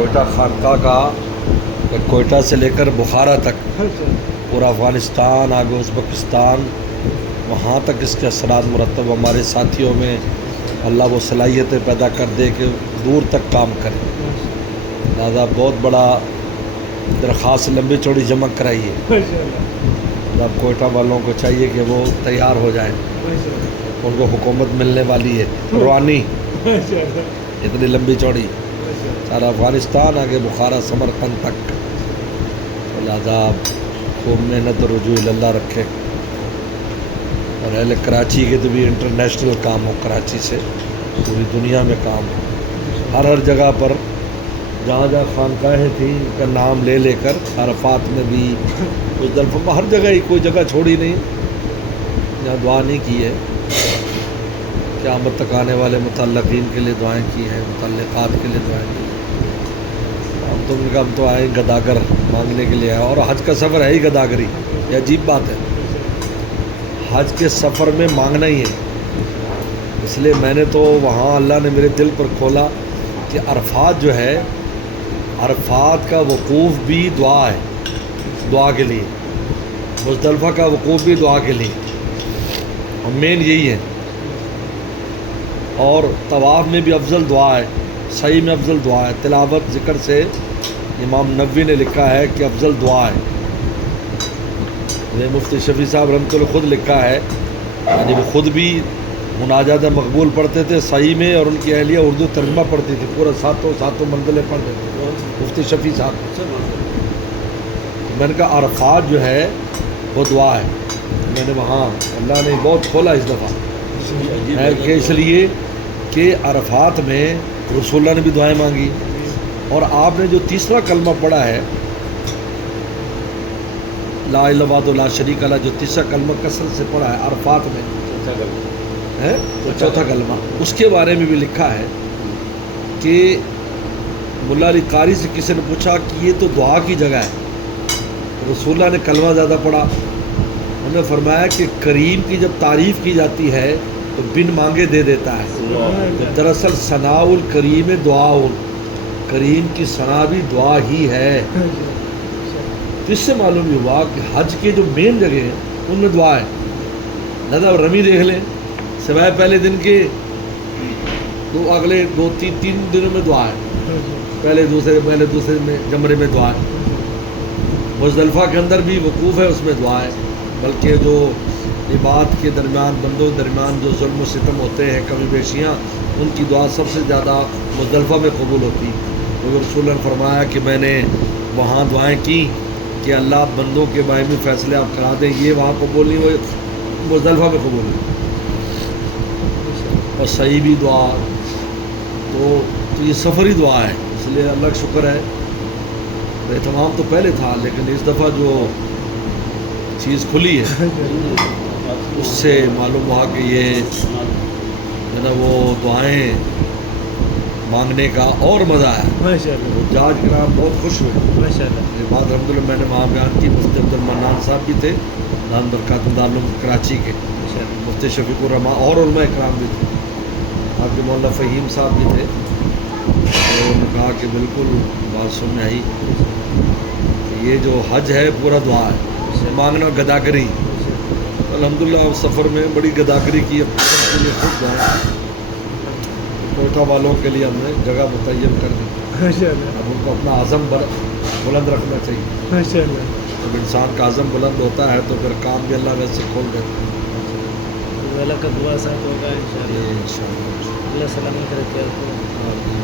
کوئٹہ خانقاہ کا کوئٹہ سے لے کر بخارا تک پورا افغانستان آگے ازبکستان وہاں تک اس کے اثرات مرتب ہمارے ساتھیوں میں اللہ وہ صلاحیتیں پیدا کر دے کہ دور تک کام کریں. لہٰذا بہت بڑا درخواست لمبی چوڑی جمع کرائی ہے. اب کوئٹہ والوں کو چاہیے کہ وہ تیار ہو جائیں. ان کو حکومت ملنے والی ہے روانی اتنی لمبی چوڑی سارا افغانستان آگے بخارا سمرقند تک. لہٰذا خوب محنت اور رجوع اللہ رکھے. اور اہل کراچی کے تو بھی انٹرنیشنل کام ہو, کراچی سے پوری دنیا میں کام ہو. ہر جگہ پر جہاں جہاں خانقاہیں تھیں ان کا نام لے لے کر عرفات میں بھی مزدلفہ میں ہر جگہ ہی کوئی جگہ چھوڑی نہیں جہاں دعا نہیں کی ہے. قیامت تک آنے والے متعلقین کے لیے دعائیں کی ہیں, متعلقات کے لیے دعائیں کی ہیں. ہم تو آئے گداگر مانگنے کے لیے آئے, اور حج کا سفر ہے ہی گداگری. یہ عجیب بات ہے, حج کے سفر میں مانگنا ہی ہے. اس لیے میں نے تو وہاں اللہ نے میرے دل پر کھولا کہ عرفات جو ہے, عرفات کا وقوف بھی دعا ہے, دعا کے لیے. مزدلفہ کا وقوف بھی دعا کے لیے, اور مین یہی ہے. اور طواف میں بھی افضل دعا ہے, سعی میں افضل دعا ہے. تلاوت ذکر سے امام نووی نے لکھا ہے کہ افضل دعا ہے. مفتی شفیع صاحب رحمۃ اللہ خود لکھا ہے, یعنی وہ خود بھی مناجات مقبول پڑھتے تھے صحیح میں, اور ان کی اہلیہ اردو ترجمہ پڑھتی تھی, پورا ساتوں منزلیں پڑھتے تھے مفتی شفیع صاحب. میں نے کہا عرفات جو ہے وہ دعا ہے. میں نے وہاں اللہ نے بہت کھولا اس دفعہ ہے کہ اس لیے کہ عرفات میں رسول اللہ نے بھی دعائیں مانگی, اور آپ نے جو تیسرا کلمہ پڑھا ہے لا الہ الا اللہ لا شریک لہ, جو تیسرا کلمہ کثرت سے پڑھا ہے عرفات میں ہے تو چوتھا کلمہ, اس کے بارے میں بھی لکھا ہے کہ ملا علی قاری سے کسی نے پوچھا کہ یہ تو دعا کی جگہ ہے, رسول اللہ نے کلمہ زیادہ پڑھا. انہوں نے فرمایا کہ کریم کی جب تعریف کی جاتی ہے تو بن مانگے دے دیتا ہے. دراصل ثناء الکریم دعا, کریم کی ثنا بھی دعا ہی ہے. تو اس سے معلوم یہ ہوا کہ حج کے جو مین جگہ ہیں ان میں دعا ہے. لہٰذا رمی دیکھ لیں, سوائے پہلے دن کے اگلے تین دنوں میں دعا ہے. پہلے دوسرے میں جمرے میں دعا ہے. مزدلفہ کے اندر بھی وقوف ہے, اس میں دعا ہے. بلکہ جو عباد کے درمیان, بندوں کے درمیان جو ظلم و ستم ہوتے ہیں, کمی بیشیاں, ان کی دعا سب سے زیادہ مزدلفہ میں قبول ہوتی. رسول اللہ نے فرمایا کہ میں نے وہاں دعائیں کی کہ اللہ بندوں کے بارے میں فیصلے آپ کرا دیں, یہ وہاں قبول نہیں ہوئے, مزدلفہ میں قبول ہوئی. اور صحیح بھی دعا, تو یہ سفری دعا ہے. اس لیے اللہ کا شکر ہے, اہتمام تو پہلے تھا لیکن اس دفعہ جو چیز کھلی ہے اس سے معلوم ہوا کہ یہ ہے نا وہ دعائیں مانگنے کا اور مزہ آیا. جاج کرام بہت خوش ہوئے. یہ بات الحمدللہ میں نے وہاں بیان کی. مفتی عبد المنان صاحب بھی تھے, دان برکات دارالعلوم کراچی کے, مفتی شفیق الرحمان اور علماء اکرام بھی تھے, آپ کے مولانا فہیم صاحب بھی تھے. اور انہوں نے کہا کہ بالکل بات سن میں آئی کہ یہ جو حج ہے پورا دعا ہے, مانگنا گداگری. الحمدللہ سفر میں بڑی گداگری کی, کے لیے خود دعا. کوئٹہ والوں کے لیے ہم نے جگہ متعین کر دی. اب ان کو اپنا عزم بلند رکھنا چاہیے. جب انسان کا عزم بلند ہوتا ہے تو پھر کام بھی اللہ ویسے کھول دیتا ہے. اللہ کا دعا ساتھ ہوگا انشاءاللہ. انشاءاللہ اللہ سلامت رکھے آپ کو.